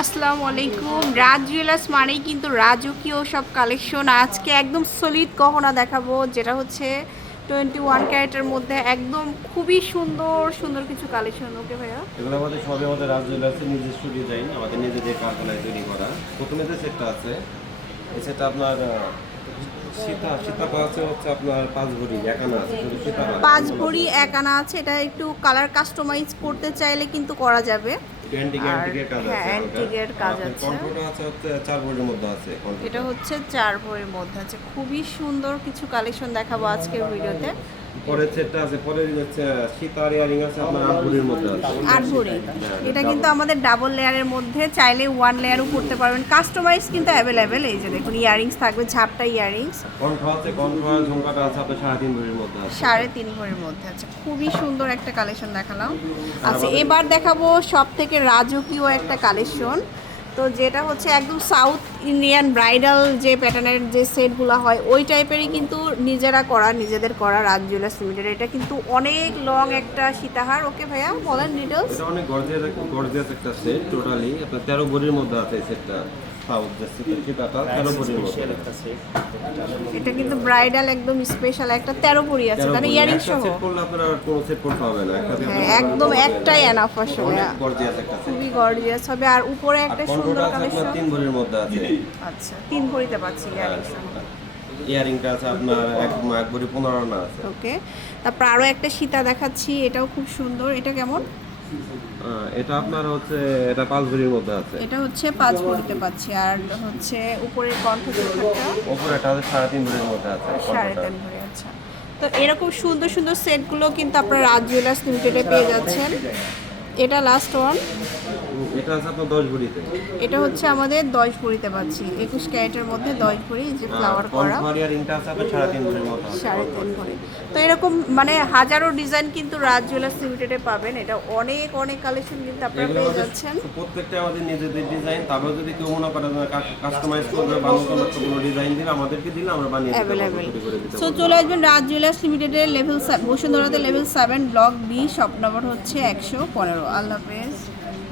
আসসালামু আলাইকুম। রাজ জুয়েলার্স মানেই কিন্তু রাজকীয় সব কালেকশন আজকে একদম সলিড গহনা দেখাবো, যেটা হচ্ছে টোয়েন্টি ওয়ান ক্যারেটের মধ্যে একদম খুবই সুন্দর সুন্দর কিছু কালেকশন ওকে ভাইয়া? এগুলো আমাদের সবই আমাদের রাজ জুয়েলার্সের নিজস্ব ডিজাইন আমাদের নিজেদের কারখানায় তৈরি করা। প্রথমে যে সেটটা আছে, এই সেটটা আপনার সীতা সীতা আছে হচ্ছে আপনার পাঁচ ভরি একানা আছে পাঁচ। ভরি এক আনা আছে এটা একটু কালার কাস্টমাইজ করতে চাইলে কিন্তু করা যাবে। হ্যাঁ। এটা হচ্ছে চার ভরির মধ্যে আছে। খুবই সুন্দর কিছু কালেকশন দেখাবো আজকের ভিডিওতে পরের সেটটা আছে পরের হচ্ছে সীতার ইয়ারিং আছে আপনার আট ভরির মধ্যে আছে। আট ভরি। এটা কিন্তু আমাদের ডাবল লেয়ারের মধ্যে চাইলে ওয়ান লেয়ারও করতে পারবেন। কাস্টমাইজ কিন্তু অ্যাভেলেবেল এই যে দেখুন ইয়ারিংস থাকবে ঝাপটা ইয়ারিংস কণ্ঠ আছে কণ্ঠ ঝুমকাটা আছে আপনার সাড়ে তিন ভরির মধ্যে আছে। সাড়ে তিন ভরির মধ্যে আছে। খুবই সুন্দর একটা কালেকশন দেখালাম। আচ্ছা এবার দেখাবো সব থেকে রাজকীয় একটা কালেকশন তো যেটা হচ্ছে একদম সাউথ ইন্ডিয়ান ব্রাইডাল যে প্যাটার্নের যে সেটগুলো হয়, ওই টাইপেরই কিন্তু নিজেরা করা, নিজেদের করা রাজ জুয়েলার্স লিমিটেড এটা কিন্তু অনেক লং একটা সীতাহার। ওকে ভাইয়া, বলেন নিডলস এটা অনেক গর্জিয়াস গর্জিয়াস একটা সেট টোটালি আপনার তেরো ভরির মধ্যে আছে সেটটা সাউথ তেরো এটা কিন্তু ব্রাইডাল একদম স্পেশাল একটা তেরো পরি আছে মানে ইয়ারিং একটা সহ। করলে আপনার কোনো সেট করতে হবে না। হ্যাঁ একদম একটাই এনাফ আসলে। অনেক গর্জিয়াস খুবই গর্জিয়াস হবে। আর উপরে একটা সুন্দর আছে কালেকশন তিন ভরির মধ্যে আছে। আচ্ছা তিন ভরিতে পাচ্ছি ইয়ারিং সহ। ইয়ারিংটা আছে আপনার এক এক ভরি পনেরো আছে। ওকে তারপর আরও একটা সীতা দেখাচ্ছি এটাও খুব সুন্দর। এটা কেমন? এটা আপনার হচ্ছে এটা পাঁচ ভরির মধ্যে আছে। এটা হচ্ছে পাঁচ ভরিতে পাচ্ছি আর হচ্ছে উপরের কণ্ঠ ওপরে এটা হচ্ছে সাড়ে তিন ভরির মধ্যে আছে সাড়ে তিন ভরি আচ্ছা। তো এরকম সুন্দর সুন্দর সেটগুলো কিন্তু আপনারা রাজ জুয়েলার্স লিমিটেডে পেয়ে যাচ্ছেন। এটা লাস্ট ওয়ান এটা আছে আপনার দশ ভরিতে? এটা হচ্ছে আমাদের দশ ভরিতে পাচ্ছি। একুশ ক্যারেটের মধ্যে দশ ভরি যে ফ্লাওয়ার করা। কনফার ইয়ারিংটা আছে আপনার সাড়ে তিন ভরির মধ্যে আছে। সাড়ে তিন ভরি। তো এরকম মানে হাজারো ডিজাইন কিন্তু রাজ জুয়েলার্স লিমিটেডে পাবেন। এটা অনেক অনেক কালেকশন কিন্তু আপনারা পেয়ে যাচ্ছেন। প্রত্যেকটা আমাদের নিজেদের ডিজাইন তারপর যদি কেউ মনে করে কাস্টমাইজ করবে বা কোনো ডিজাইন দিলে আমাদেরকে দিলে আমরা বানিয়ে দিতে সো চলে আসবেন রাজ জুয়েলার্স লিমিটেডের level বসুন্ধরাতে level seven block B shop number হচ্ছে একশো পনেরো। আল্লাহ হাফেজ।